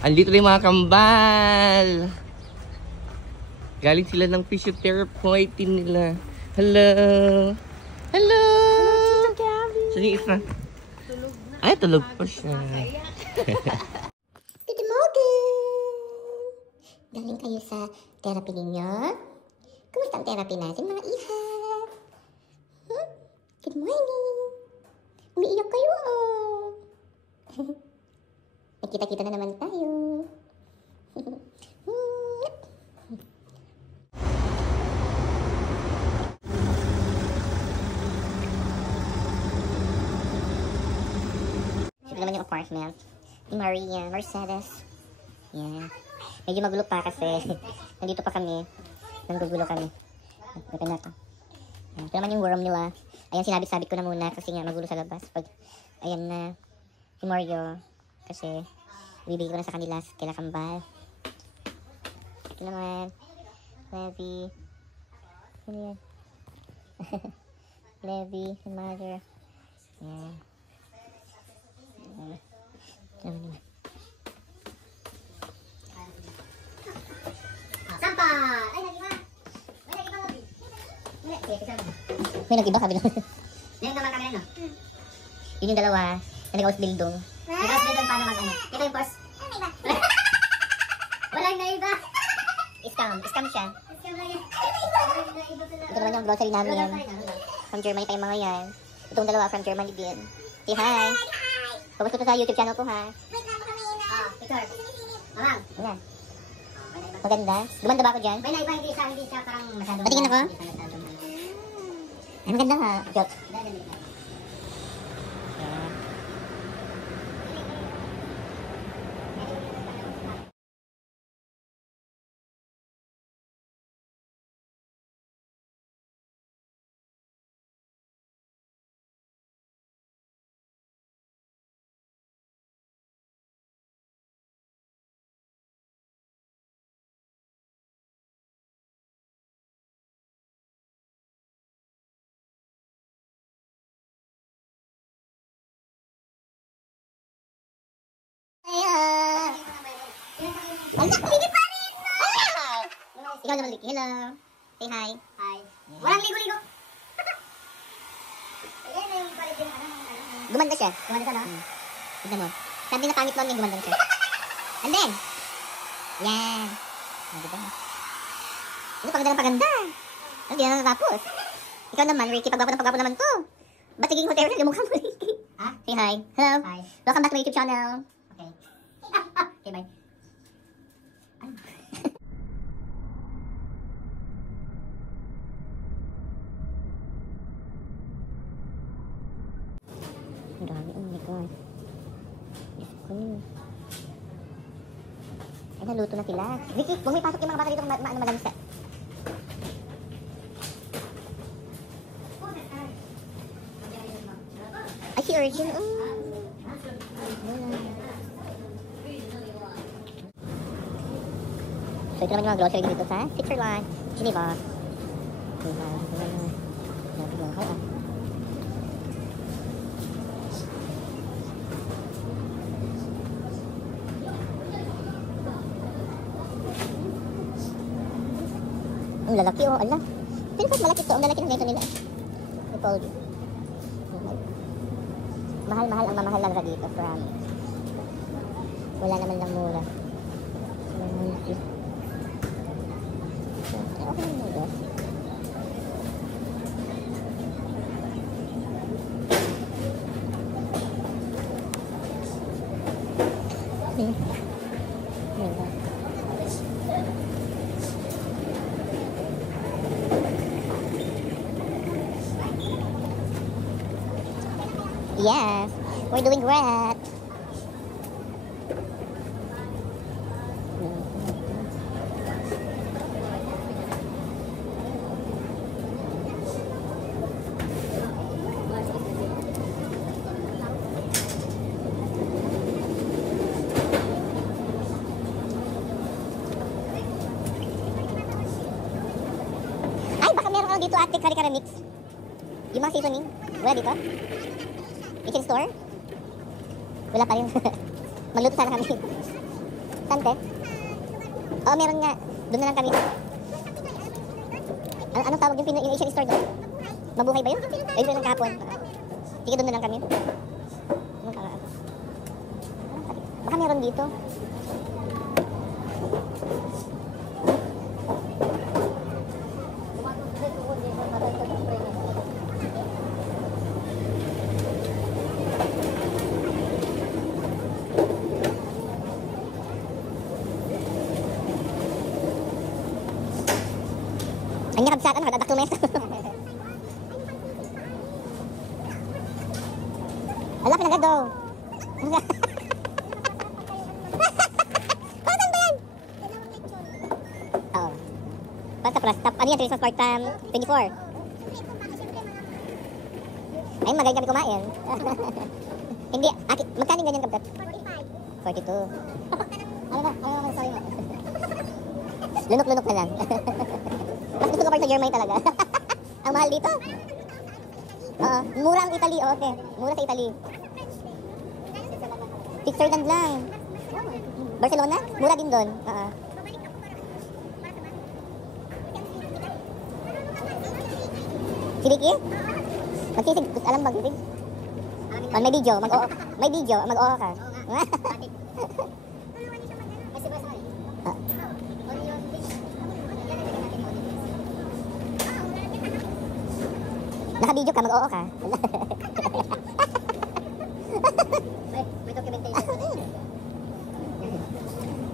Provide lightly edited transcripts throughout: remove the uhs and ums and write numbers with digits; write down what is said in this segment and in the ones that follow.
Andito na yung mga kambal. Galing sila ng physiotherapy nila. Hello. Hello. Saan yung isa? Tulog na. Ay, tulog pa siya. Good morning! Galing kayo sa therapy ninyo? Kumusta ang therapy natin, mga iha? Hmm? Good morning! Umiiyak kayo, oh! Nagkita-kita na naman tayo. Sino naman yung apartment? Ni Maria, Mercedes. Yeah. Medyo magulo pa kasi nandito pa kami. Nanggugulo kami. Ito na to. Ito naman yung room nila. Ayan, sinabit-sabit ko na muna kasi nga magulo sa labas. Pag, ayan na. Si Mario. Kasi, ibibigay ko na sa kanila. Kila kambal. Ito naman. Levi. Ano yan? Levi. Si Mother. Ayan. Ito naman nila. Sampa! Ay, nag-iba! May nag-iba mo, Bill. May May nag-iba ka bilang. Ngayon naman kami, no? Yun yung dalawa. Na nag-house building. Nag-house building paano mag-ano? Ito yung course. Walang naiba. Scam. Scam siya. Scam lang yan. Ito naman yung grocery namin. From Germany pa yung mga yan. Itong dalawa from Germany din. Say hi! Kamusta to sa YouTube channel ko, ha? Victor. Mamang. Ano? Maganda. Gumanda ba ako dyan? May naiba, hindi siya parang masyadong... Patingin ako? Hindi siya masyadong... Ay, maganda ha. Joke. Anak, hindi pa rin! Ikaw naman, Licky. Hello. Say hi. Hi. Walang ligo-ligo. Ayan na yung palit yung Gumanda siya. Gumanda ka, no? Tignan mo. Sabi na pangit lang yung gumanda na siya. And then, yan. Diba? Ano, paganda. Hindi na natapos. Ikaw naman, Ricky, pagwapo naman to. Ba't naging hotel yung mukha mo, Ricky? Ha? Say hi. Hello. Hi. Welcome back to my YouTube channel. Okay. Okay, bye. Ang dami, oh my God. Diyos ko. Ay, naluto na sila. Ricky, huwag may pasok yung mga bata dito malamsa. Ay, si Urgent. So, ito naman yung mga grocery dito sa Switzerland, Geneva. Ang lalaki, oh, ala. Pero mas malaki to, ang lalaki ng ganito nila. I told you. Mahal-mahal ang mamahal lang sa dito, promise. Wala naman lang mura. Okay naman yun. Yes, we're doing great. Ay, baka meron ka dito ate kare-kare mix. Yung mga seasoning, wala dito? Kitchen store? Wala pa rin. Magluto sana kami. Saan, te? Oo, meron nga. Doon na lang kami. Anong tawag yung Asian store doon? Mabuhay ba yun? Ayun doon ng kapon. Sige, doon na lang kami. Baka meron dito. Ang yakab sa akin, nakadadak tumes. Ala, pinagad daw. Paano ba yan? Oo. Basta prastap. Ano yan? Christmas Park time 24. Ayun, magaling kami kumain. Hindi, magkano ganyan kapit? 42. Ano ba? Ano ba? Sorry mo. Lunok-lunok na lang. Mas gusto ko pa sa Germany talaga. Ang mahal dito. Oo, mura ang Italy. Okay, mura sa Italy. Switzerland lang. Barcelona? Mura din doon. Oo. Si Ricky? Magsisig. Gusto alam magsisig? Oh, may video. Mag-oo. May video. Mag-oo ka. Naka-video ka, mag-oo ka. May documentation.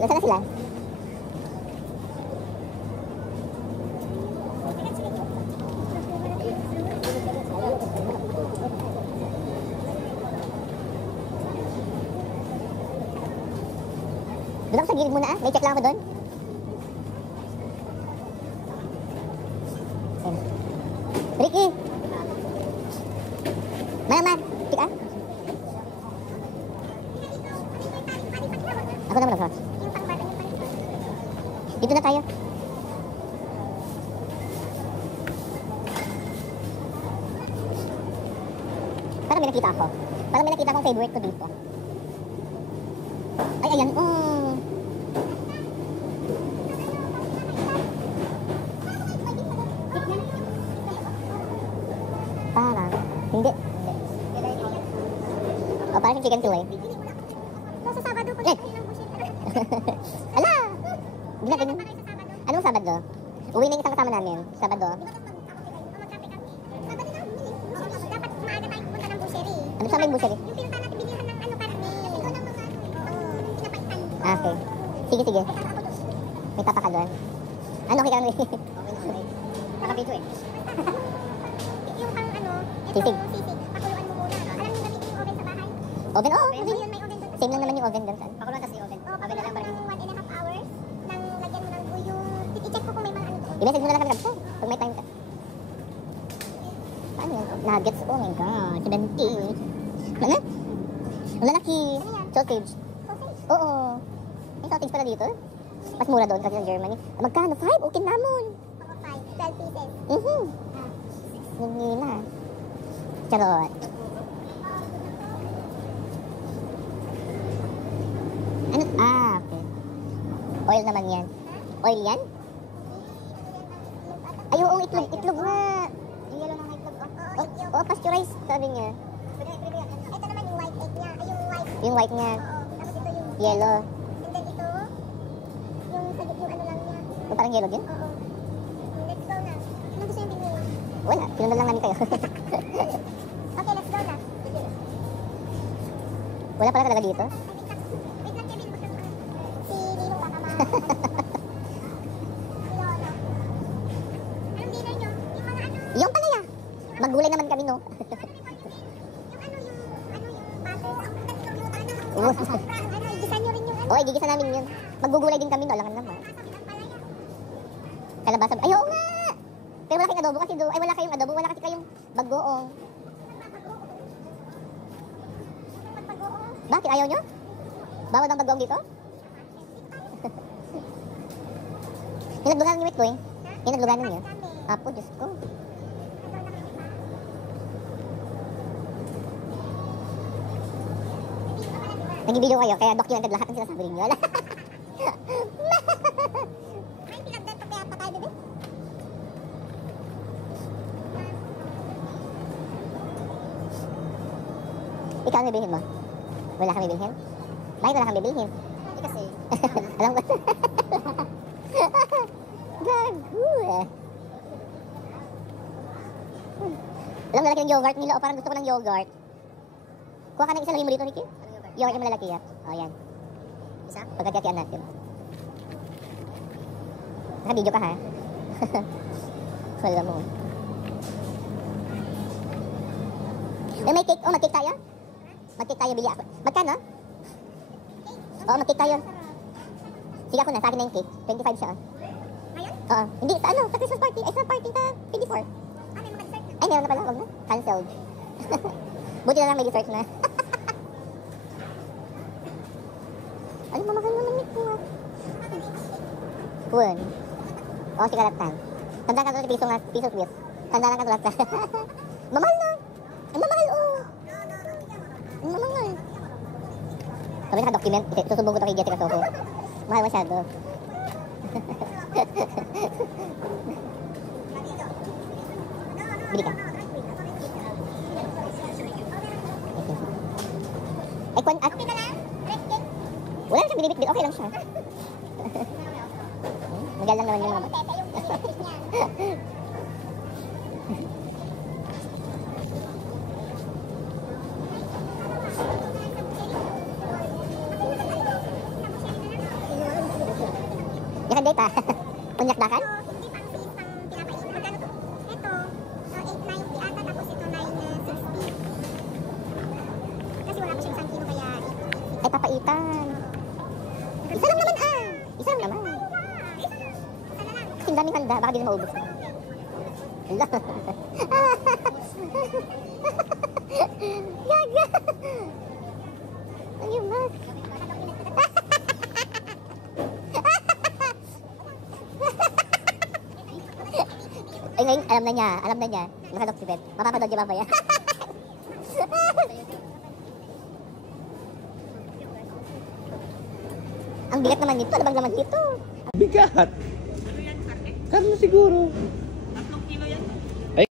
Nasaan na sila? Doon ako sa gilid muna ah. May check lang ako doon. Ricky! Mama, tika. Ako naman ako. Dito na tayo. Parang may nakita ako. Parang may nakita akong favorite ko dito. Ay, ayan. Parang, hindi. O, parang yung chicken fillet. Sa Sabado, pag ng busit. Ala! Ginagin. Anong Sabado? Uwi na yung isang kasama namin. Sabado. Dapat maaga tayo pupunta ng busheri. Ano sa may busheri? Yung pinunta natin bilihan ng ano karne. Ito ng mga pinapaitan. Ah, okay. Sige, sige. May tapa ka doon. Ano, okay ka lang. Nakapito eh. Yung pang ano, Sisig. sisig. Pakuluan mo muna. Alam niyo gamitin yung oven sa bahay? Oven? Oo, May yun, may oven doon. same lang naman yung oven doon. Pakuluan kasi oven. Oo, pakuluan mo ng 1.5 hours. Nang lagyan mo ng yung... I-check ko kung may mga ano doon. I-message mo na lang kami kapsa. Pag may time ka. Paano yan? Nuggets. Oh my God. 70. Ano? Ang lalaki. Sausage. Sausage. Oo. May sausage pala dito. Mas mura doon kasi sa Germany. Magkano? 5? Okay namon. Oo, 5. 12 pieces. Hindi na. Charot. Ano? Ah, okay. Oil naman yan. Oil yan? Ay, oo, itlog. Itlog nga. Yung yellow ng itlog. Oh, pasteurized, sabi niya. Ito naman yung white egg niya. Ay, yung white. Yung white niya. Oo. Tapos ito yung Yellow. And then ito, yung ano lang niya. Yung parang yellow din? Oo. Let's go na. Anong gusto yung bilhin? Wala. Sinundan lang namin kayo. Okay, let's go na. Wala pala talaga dito. Wait lang, Kevin. Si Lino baka si Lolo. Anong dinner nyo? Yung mga ano? Yung palaya. Maggulay naman kami, no? Yung butter. Oo. Ano, igisa nyo rin yung ano? Oo, igigisa namin yun. Maggugulay din kami, no? Alangan naman. Ang palaya. Kalabasa. Ay, oo nga! Pero wala kayong adobo kasi do. Ay, wala kayong adobo. Wala kasi kayong bagoong. Pagbagoong. Bakit? Ayaw nyo? Bawal ng bagoong dito? Yung nagluganan niyo ito eh. Yung nagluganan niyo. Apo, Diyos ko. Naging video kayo, kaya documented lahat ng sinasabi ninyo. Ay, pinagdan pa kaya pa tayo, bebe? Ikaw ang bibilhin mo? Wala kang bibilhin? Bakit wala kang bibilhin? Kasi, Alam ko. Gago eh. Alam, lalaki ng yogurt nila. O parang gusto ko ng yogurt. Kuha ka ng isa, lagay mo dito, Ricky. Yogurt yung malalaki ah. O, yan. isa? Pagkatiatian natin. Naka-video ka ha? Wala mo. May cake. Oh, mag-cake tayo? Mag-cake tayo, bili ako. Magkano? Oo, mag-cake tayo. Sige ako na, sa akin na yung cake. 25 siya. Ngayon? Oo. Hindi, sa ano? Sa Christmas party. Ay, sa party sa 24. Ah, may mga dessert na. Ay, meron na pala. Huwag na. Cancelled. Buti na lang may dessert na. Ay, mamahal naman nito ah. Kun. Oo, si Kalatan. Tandaan ka ito, piso Swiss. Tandaan ka ito. Mamahal na. Ay, mamahal, oh. Ay, mamahal. Sabi naka-document. Susubong ko ito kay Jessica Soho. Mahal masyado. Bili ka. Ay, kwan, at... Okay na lang? Red cake? Wala na siyang binibit-bit. Okay lang siya. Magalang naman yung mga... Tete, yung binibit niyan. Yakan date ah. Punyak dakan? So, hindi pang fees pang pinapainom. Magkano to? Ito, 890 ata, tapos ito 960. Kasi wala pa siyang isang kilo, kaya Ay, papaitan. Isa lang naman ah. Isa lang naman. isa na lang. Kasi ang daming handa. Baka di na maubos na. Hala. Gaga. Ang yumas. Ay, ngayon, alam na niya. Alam na niya. Naka-document. Mapapanood niya mamaya. Ang bigat naman nito. Ano bang laman dito? Bigat. Karne siguro.